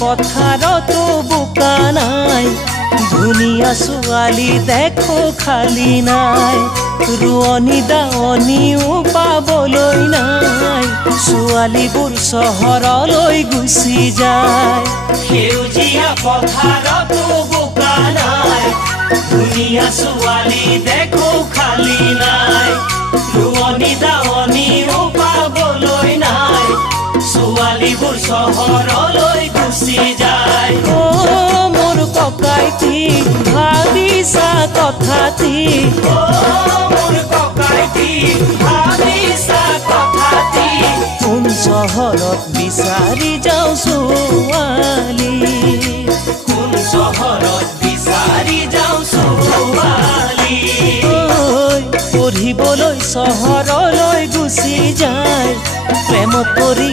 পথাৰতো বোকা নাই ধুনীয়া ছোৱালী দেখো খালি নাই ৰোৱনী দাৱনীও পাবলৈ নাই ছোৱালীবোৰ চহৰলৈ গুচি যায় সেউজীয়া পথাৰতো বোকা নাই ধুনীয়া ছোৱালী দেখো খালি নাই ৰোৱনী দাৱনীও পাবলৈ নাই ছোৱালীবোৰ চহৰলৈ গুচি যায় মোৰ ককাইটি ভাবিছা কথাটি মোৰ ককাইটি ভাবিছা কথাটি কোন চহৰত বিচাৰি যাওঁ ছোৱালী কোন চহৰত বিচাৰি যাওঁ ছোৱালী পঢ়িবলৈ চহৰলৈ গুচি যায় প্ৰেমত পৰি